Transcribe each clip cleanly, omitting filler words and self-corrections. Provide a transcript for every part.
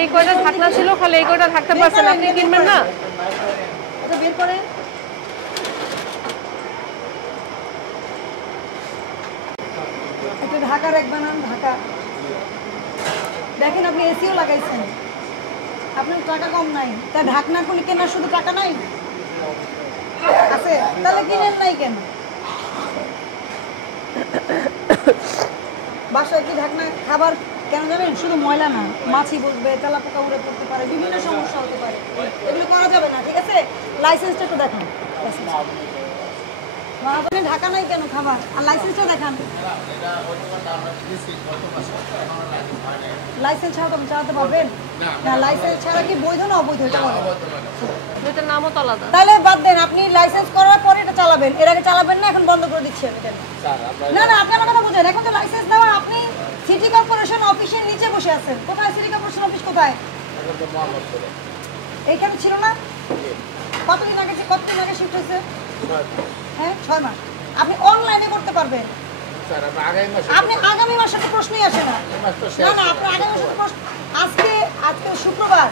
এই কয়টা ঢাকনা ছিল, খালি এই কয়টা থাকতে পারছেন, আপনি কিনবেন না? এটা বের করে একটা ঢাকা র্যাক বানান। ঢাকা দেখেন, আপনি এসিও লাগাইছেন, আপনার টাকা কম নাই, তা ঢাকনা খুলে কেনার শুধু টাকা নাই আছে, তাহলে কিনেন নাই কেন? বাসায় কি ঢাকনা খাবার কেন জানেন? শুধু ময়লা না, মাছি বসবে, তেলা পোকা উড়ে পড়তে পারে, বিভিন্ন সমস্যা হতে পারে, এগুলো করা যাবে না। ঠিক আছে, লাইসেন্সটা একটু দেখান। ঢাকা নাই কেন খাবার? আর লাইসেন্সটা দেখান। লাইসেন্স ছাড়া তো চালাতে পারবেন না? লাইসেন্স ছাড়া কি বৈধ না অবৈধ এটা বলেন? এটার নামও তো আলাদা। তাহলে বাদ দেন, আপনি লাইসেন্স করার পরে এটা চালাবেন, এর আগে চালাবেন না, এখন বন্ধ করে দিচ্ছেন কেন? না না, আপনি আমার কথা বুঝেন। এখন তো লাইসেন্স দেওয়ার আপনি সিটি কর্পোরেশন অফিসের নিচে বসে আছেন। কোথায় সিটি কর্পোরেশন অফিস? কোথায়? এইখানে ছিল না? কতদিন আগে শিফট হয়েছে? হ্যাঁ, 6 মাস। আপনি অনলাইনে করতে পারবেন। আপনি আগামী মাসে তো প্রশ্নই আসে না। না না, আপনার আগামী মাসে প্রশ্ন। আজকে শুক্রবার।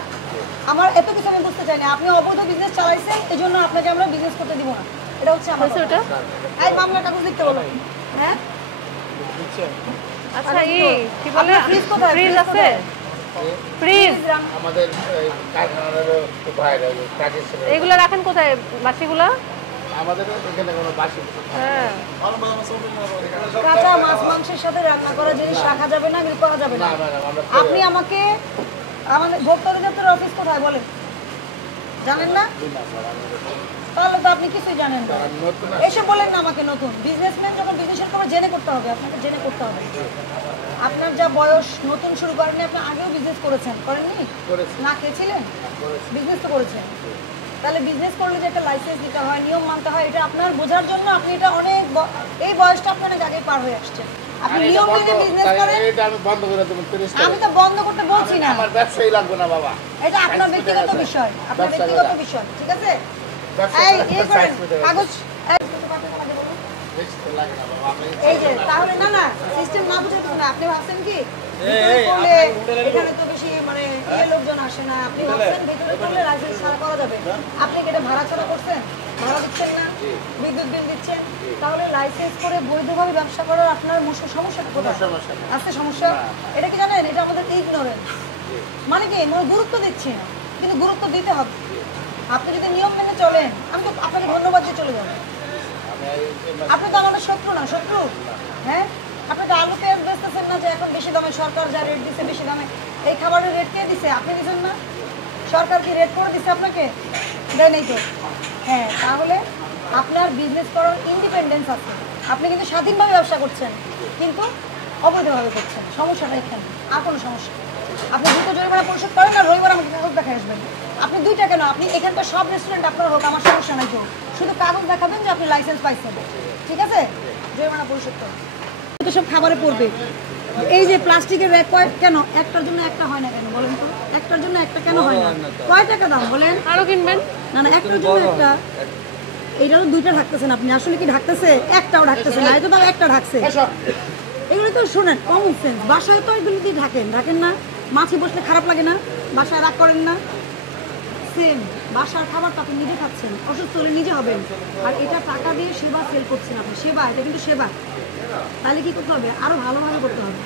আমার এত কিছু আমি বুঝতে চাই না। আপনি অবৈধ বিজনেস চালাইছেন, এই জন্য আপনাকে আমরা বিজনেস করতে দিব না। এটা হচ্ছে আমার কথা। এই মামলার কাগজ লিখতে বলো। হ্যাঁ, আচ্ছা, কি বলে, ফ্রিজ আছে? ফ্রিজ আমাদের কারখানার বাইরে কাজের এগুলো রাখেন কোথায়? বাসিগুলো আমাদের এখানে কোনো বাসি। হ্যাঁ, কাঁচা মাছ মাংসের সাথে রান্না করা জিনিস রাখা যাবে না, এগুলো করা যাবে না। আপনি আমাকে আমাদের ভোক্তা অধিদপ্তরের অফিস কোথায় বলেন? জানেন না? তাহলে তো আপনি কিছুই জানেন না। এসে বলেন না আমাকে নতুন। বিজনেসম্যান যখন বিজনেসের খবর জেনে করতে হবে, আপনাকে জেনে করতে হবে। আপনার যা বয়স, নতুন শুরু করেননি, আপনি আগেও বিজনেস করেছেন, করেননি? না খেয়েছিলেন? বিজনেস তো করেছেন। তাহলে বিজনেস করলে যে একটা লাইসেন্স দিতে হয়, নিয়ম মানতে হয়, এটা আপনার বোঝার জন্য আপনি এটা অনেক এই বয়সটা আপনার অনেক আগে পার হয়ে আসছে। আপনি নিয়ম মেনে বিজনেস করেন। এটা আমি বন্ধ করে দেব। আমি তো বন্ধ করতে বলছি না। আমার ব্যবসাই লাগবে না বাবা। এটা আপনার ব্যক্তিগত বিষয়, আপনার ব্যক্তিগত বিষয়। ঠিক আছে, এই করেন কাগজ। এই যে তাহলে না না, সিস্টেম না বুঝে না। আপনি ভাবছেন কি এখানে তো বেশি মানে লোকজন আসে না, আপনি ভাবছেন ভিতরে করলে লাইসেন্স ছাড়া করা যাবে। আপনি কি এটা ভাড়া ছাড়া করছেন? ভাড়া দিচ্ছেন না, বিদ্যুৎ বিল দিচ্ছেন, তাহলে লাইসেন্স করে বৈধভাবে ব্যবসা করার আপনার সমস্যাটা কোথায়? আছে সমস্যা? এটা কি জানেন? এটা আমাদের ইগনোরেন্স। মানে কি, আমরা গুরুত্ব দিচ্ছি না, কিন্তু গুরুত্ব দিতে হবে। আপনি যদি নিয়ম মেনে চলেন, আমি তো আপনাকে ধন্যবাদ দিয়ে চলে যাবো। আপনি তো আমাদের শত্রু না, শত্রু? হ্যাঁ, আপনি তো আলু পেঁয়াজ বেচতেছেন না যে এখন বেশি দামে, সরকার যা রেট দিচ্ছে বেশি দামে। এই খাবারের রেট কে দিছে? আপনি দিচ্ছেন না? সরকার কি রেট করে দিচ্ছে আপনাকে? দেয় নাই তো। হ্যাঁ, তাহলে আপনার বিজনেস করার ইন্ডিপেন্ডেন্স আছে। আপনি কিন্তু স্বাধীনভাবে ব্যবসা করছেন, কিন্তু অবৈধভাবে করছেন। সমস্যাটা এখানে, আর কোনো সমস্যা? আপনি দ্রুত জরিমানা পরিশোধ করেন, আর রবিবার আমাকে কাগজ দেখে আসবেন। আপনি 2টা কেন, আপনি এখানকার সব রেস্টুরেন্ট আপনার হোক, আমার সমস্যা নাই তো। শুধু কাগজ দেখাবেন যে আপনি লাইসেন্স পাইছেন। ঠিক আছে, জরিমানা পরিশোধ করেন। তো সব খাবারে পড়বে। এই যে প্লাস্টিকের র্যাক কেন একটার জন্য একটা হয় না কেন বলেন তো? একটার জন্য একটা কেন হয় না? কয় টাকা দাম বলেন? আরো কিনবেন? না না, একটার জন্য একটা। এইটারও 2টা ঢাকতেছেন আপনি। আসলে কি ঢাকতেছে? একটাও ঢাকতেছে না, এই তো তাও একটা ঢাকছে। এগুলো তো শোনেন, কমন সেন্স। বাসায় তো এগুলো দিয়ে ঢাকেন না? মাছি বসলে খারাপ লাগে না? বাসায় রাগ করেন না? সেম, বাসার খাবার তো আপনি নিজে খাচ্ছেন, অসুস্থ হলে নিজে হবেন। আর এটা টাকা দিয়ে সেবা সেল করছেন আপনি। সেবা, এটা কিন্তু সেবা। তাহলে কি করতে হবে? আরো ভালোভাবে করতে হবে।